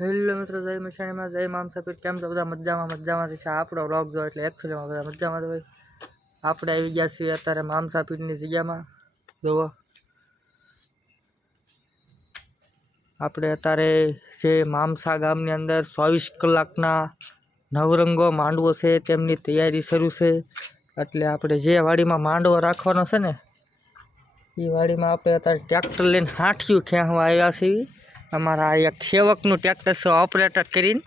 Hello મિત્રો, જય મશાણીમાં, જય મામસાપીર. કેમ છો બધા? મજામાં છે. આપણો વ્લોગ જો એટલે એકચ્યુઅલીમાં બધા મજામાં હોય. આપણે આવી ગયા છીએ અત્યારે મામસાપીરની જગ્યામાં. જુઓ, આપણે અત્યારે જે મામસા ગામની અંદર 24 કલાકના નવરંગો માંડવો છે તેમની તૈયારી શરૂ છે. એટલે આપણે જે વાડીમાં માંડવો રાખવાનો છે ને એ વાડીમાં આપણે અત્યારે ટ્રેક્ટર લઈને હાંઠિયું ખેંચવા આવ્યા છીએ. અમારા એક સેવકનું ટ્રેક્ટર છે ઓપરેટર કરીને.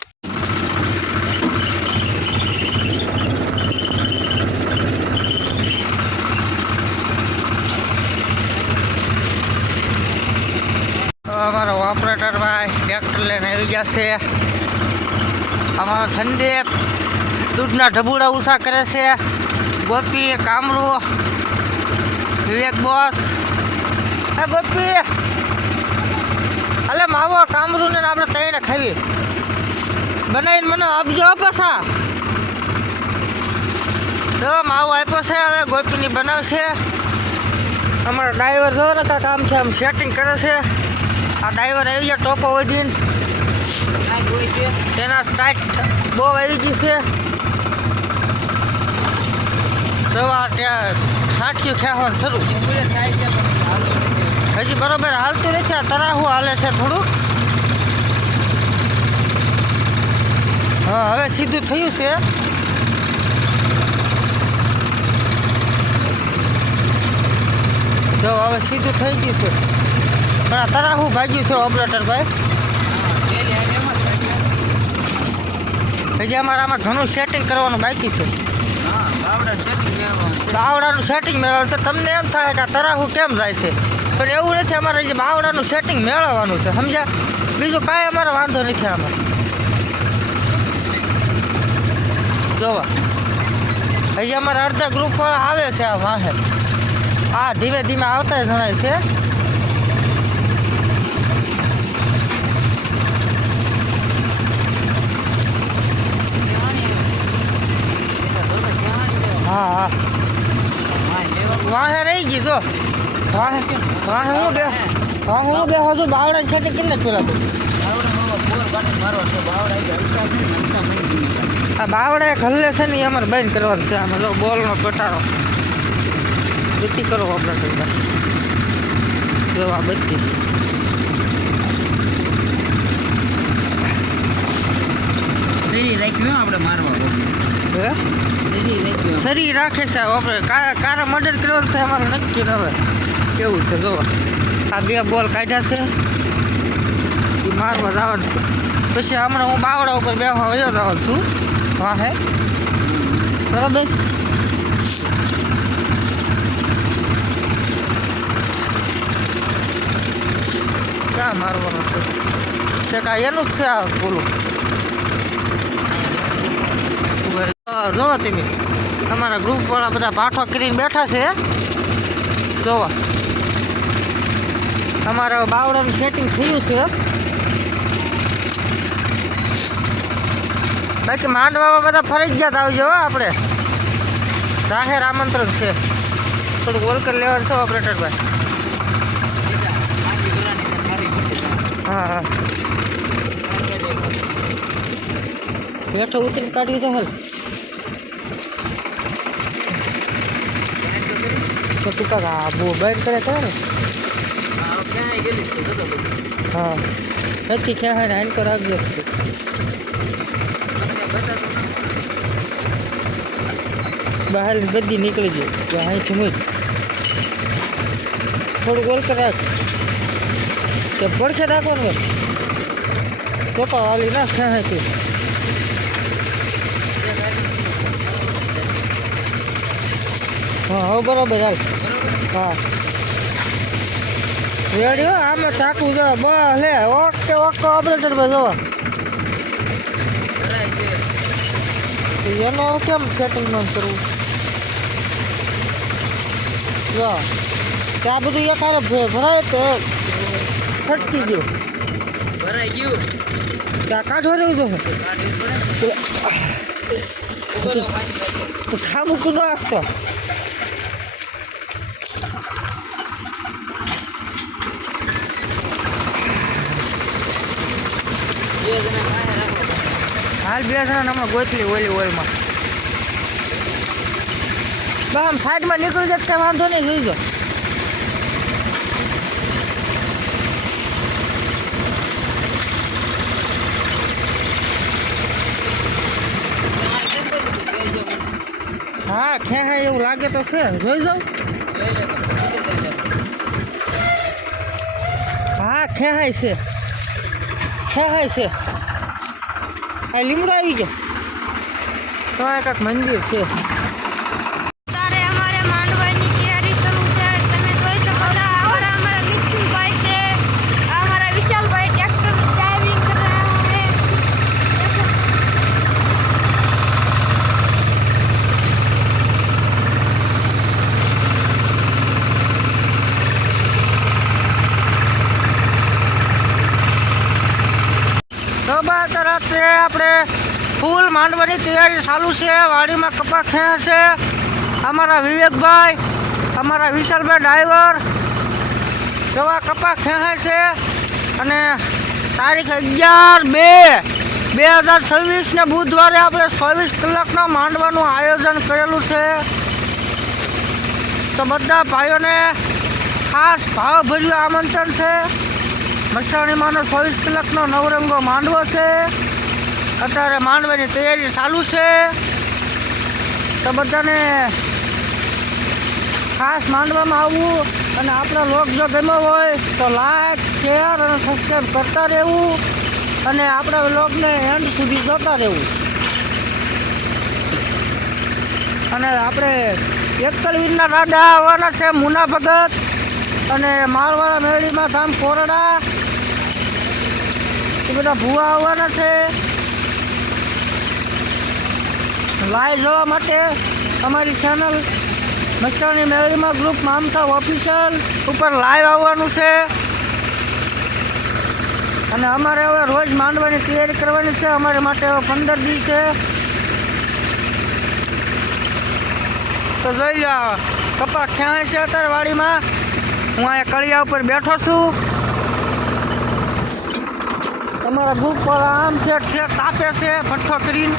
અમારો ઓપરેટર ભાઈ ટ્રેક્ટર લઈને આવી ગયા છે. અમારો સંદીપ દૂધના ઢબુડા ઉષા કરે છે. ગોપી, કામરું, વિવેક બોસ. હે ગોપી, અલે માવો કામરું ને આપણે તઈને ખાવી બનાવીને મને આપજો પાછા. જો માવો આપ્યો છે, હવે ગોપીની બનાવશે. અમારો ડ્રાઈવર જો ને કાંઈ કામ છે આમ સેટિંગ કરે છે. આ ડ્રાઈવર આવી ગયા ટોપો વધીને તેના ટાઈટ બહુ આવી ગઈ છે. તો આ ત્યાં હાંઠિયું ખેવાનું શરૂ હજી બરોબર હાલતું નથી. આ તરાહું હાલે છે થોડુંક. હા, હવે સીધું થયું છે. જો હવે સીધું થઈ ગયું છે, પણ આ તરાહું ભાગ્યું છે ઓપરેટર ભાઈ. હજી અમારે આમાં ઘણું સેટિંગ કરવાનું બાકી છે. બાવડાનું સેટિંગ મેળવવાનું છે. તમને એમ થાય કે આ તરાહું કેમ જાય છે, પણ એવું નથી. અમારે જે બાવડાનું સેટિંગ મેળવવાનું છે, સમજ્યા? બીજું કાંઈ અમારે વાંધો નથી આમાં. જોવા હજી અમારા અડધા ગ્રુપવાળા આવે છે આ વાહે. હા, ધીમે ધીમે આવતા જણાય છે. હા હા, વાહે રહી ગઈ. જો વાહે વાહે હું બેહો છું. બાવડા છેટી કેટલે પેલા તો આ બાવડા ખલ્લે છે ને એ અમારે બંધ કરવાનું છે. આમાં જો બોલનો કટારો બત્તી કરો આપણે જો આ બત્તી આપણે મારવા શરીર રાખે છે. આપણે કારા મર્ડર કરવાનું થાય અમારે નક્કી ન હવે કેવું છે. જો આ બે બોલ કાઢ્યા છે, એ મારવા જવાનું છે. પછી હમણાં હું બાવડા ઉપર બેસવા વયો જવાનું છું વાહે. બરાબર, ક્યાં મારવાનું છે કાંઈ એનું જ છે. આ બોલું જો તમે અમારા ગ્રુપવાળા બધા પાઠો કરીને બેઠા છે. જોવા અમારા બાવડાનું સેટિંગ થયું છે. બાકી માંડવામાં બધા ફરજિયાત આવજો. આપણે જાહેર આમંત્રણ છે. થોડુંક વોલકર લેવાનું છે ઓપરેટર ભાઈ. હા હા, બેઠો ઉતરીને કાઢી દે. હાલ તો તું કાકા બહુ બંધ કરે ને. હા, નથી ક્યાં હાઈન તો રાખજો. બહાર બધી નીકળી જાય અહીંથી મૂક. થોડુંક વોલકર રાખ કે પડખે રાખવાનું. ચોપા વાલી ના ક્યાંથી. હા હવે બરાબર હાલ. હા રેડી હો. આમાં ચાકું જો બસ લે. ઓકે ઓકે ઓપરેટર ભાઈ જોવા એનો કેમ સેટિંગ ન કરવું. જો ત્યાં બધું એક હારે ભરાય તો ફટકી ગયું. ભરાઈ ગયું ત્યાં કાઢવા દેવું તો ખામુકું ન આપતો. હાલ 2 જણા હમણાં ગોતલી ઓલી ઓલમાં બસ આમ સાઈડમાં નીકળી જાય કાંઈ વાંધો નહીં જોઈજો. હા ખેંચાય એવું લાગે તો છે જોઈ જાઉં. હા ખેંચાય છે આ લીમડો આવી ગયો તો આ કાંઈક મંદિર છે. અત્યારે અમારે માંડવાની તૈયારી શરૂ છે. તમે જોઈ શકો છો અમારા મિથુનભાઈ છે, અમારા વિશાલભાઈ ટ્રેક્ટર ડ્રાઇવિંગ कर रहा है. સવા રાત્રે આપણે ફૂલ માંડવાની તૈયારી ચાલુ છે. વાડીમાં કપા ખેંચે છે અમારા વિવેકભાઈ, અમારા વિશાલભાઈ ડ્રાઈવર સવા કપા ખેંચે છે. અને તારીખ 11/2/2026 ને બુધવારે આપણે 24 કલાકના માંડવાનું આયોજન કરેલું છે. તો બધા ભાઈઓને ખાસ ભાવભર્યું આમંત્રણ છે. મસાણીમાંનો 24 કલાકનો નવરંગો માંડવો છે. અત્યારે માંડવાની તૈયારી ચાલુ છે. તો બધાને ખાસ માંડવામાં આવવું અને આપણા લોક જો ગમ્યો હોય તો લાઈક શેર અને સબસ્ક્રાઈબ કરતા રહેવું અને આપણા વ્લોગને એન્ડ સુધી જોતા રહેવું. અને આપણે એકલવીરના દાદા આવવાના છે, મુના ભગત અને મારવાળા મેળીમાં ધામ કોરડા એ બધા ભૂવા આવવાના છે. લાઈવ જોવા માટે અમારી ચેનલ મસ્ટાણી મેળીમાં ગ્રુપ મામસા ઓફિશિયલ ઉપર લાઈવ આવવાનું છે. અને અમારે હવે રોજ માંડવાની તૈયારી કરવાની છે. અમારે માટે હવે 15 દિવસ છે. તો જોઈ લો કપા ક્યાં છે અત્યારે વાડીમાં. હું અહીંયા કળિયા ઉપર બેઠો છું. તમારા ગ્રુપ પર આમ છે તાપે છે ભઠ્ઠો કરીને